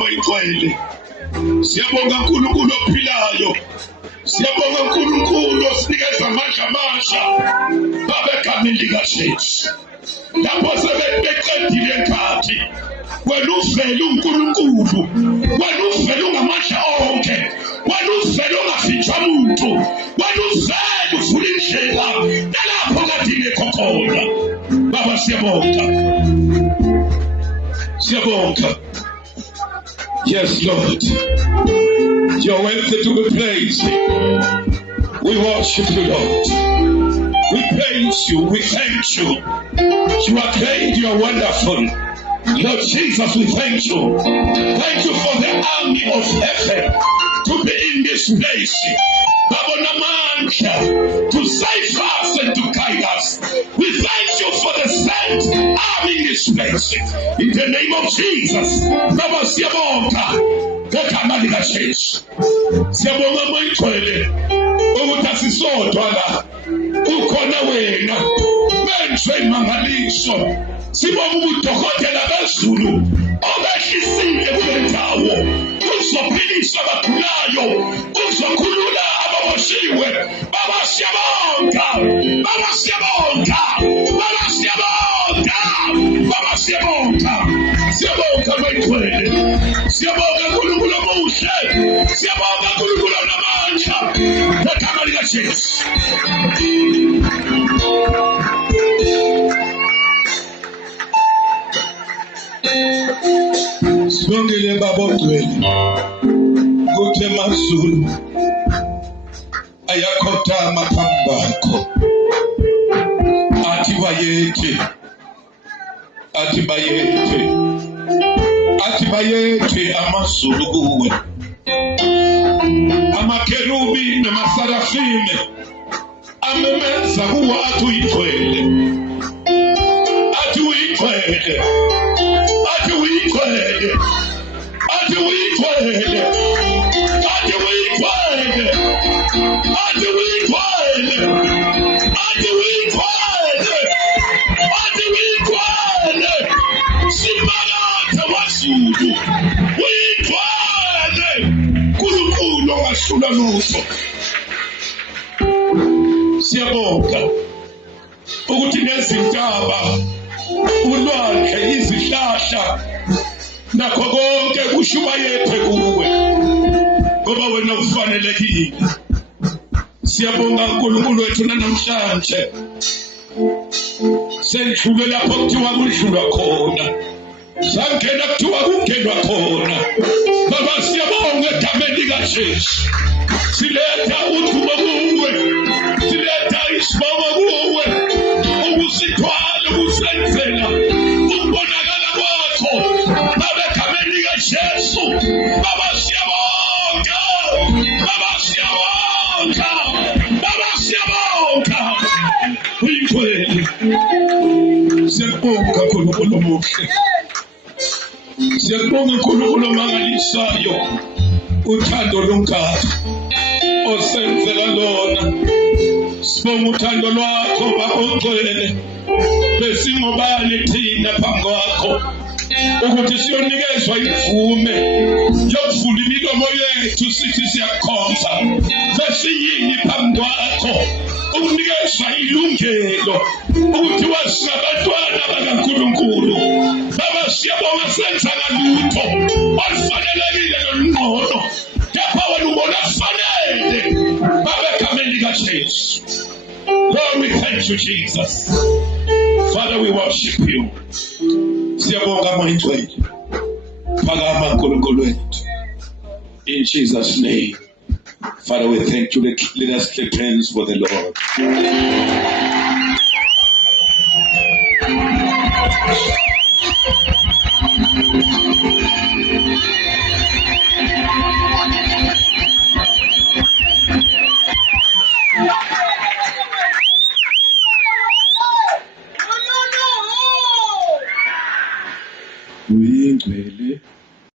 moyigcwele. Siyabonga uNkulunkulu ophilayo. Siyabonga uNkulunkulu osinikeza amandla amasha. Baba egameni likaJesu. Lapho sebeqedile enkathi. Wena uvele uNkulunkulu. Wena uvele ungamandla onke. Wena uvele ungafihlwa umuntu. Wena uvele uvula indlela. Nalapho kade ingekho khona. Baba siyabonga. Siyabonga. Yes, Lord. You're worthy to be praised. We worship you, Lord. We praise you. We thank you. You are great. You are wonderful. Lord Jesus, we thank you. Thank you for the army of heaven to be in this place. To save us and to guide us. We thank you for the saint army in this place. In the name of Jesus. Baba siyabonga. Ngegama likaJesu. Siyabonga moyigcwele. Ukuthi asisodwa la. Ukhona wena. Benjwe imangaliso. Sibonga ubudokotela bezulu. Obehlisile kule ndawo. Uzophilisa abagulayo. Uzokhulula ababoshiwe. Baba siyabonga. Baba siyabonga. Baba siyabonga. Baba siyabonga. Siyabonga moyigcwele. Siyabonga uNkulunkulu omuhle. Siyabonga uNkulunkulu onamandla. Ngegama likaJesu. Sibongile baba ogcwele. Kuthe amazulu ayakhothama phambi kwakho. Athi bayethe. Athi bayethe. Athi bayethe amazulu kuwe. Amakerubi namasarafime amemeza kuwe athi uyigcwele. Athi uyigcwele. Athi uyigcwele. Athi uyigcwele. Athi uyigcwele. Athi uyigcwele. Athi uyigcwele. Athi uyigcwele. Simalatha wazulu. Uyigcwele. Nkulunkulu ongahlula lutho. Siyabonga ukuthi nezintaba, ulwandle, izihlahla nakho konke kushumayethe kuwe ngoba wena ufanelekile. Siyabonga uNkulunkulu wethu namhlanje. Sendlule lapho kuthiwa kudlulwa khona. Sangena kuthiwa kungenwa khona. Baba siyabonga egameni likaJesu. Siletha udumo kuwe. Siletha isibongo kuwe. Ukusithwala, ukusenzela ukubonakala kwakho. Baba egameni likaJesu. Baba siyabonga. Baba siyabonga. Baba siyabonga. Uyigcwele. Siyabonga uNkulunkulu omuhle. Siyabonga uNkulunkulu omangalisayo. Uthando lomkakhe osenzela lona. Sibonga uthando lwakho baba ogcwele. Besingobani thina phambi kwakho ukuthi siyonikezwa ivume yokuvula imilomo yethu sithi siyakhonza. Besiyini phambi kwakho ukunikezwa ilungelo ukuthi wasingabantwana bakaNkulunkulu. Baba siyabonga senza ngalutho olufanelekile nolungqono. Lapha wena ubona kufanele. Baba egameni likaJesu. Lord, we thank you, Jesus. Father, we worship you. Siyabonga moyigcwele. Phakama uNkulunkulu wethu. In Jesus' name. Father, we thank you. Let us clap hands for the Lord.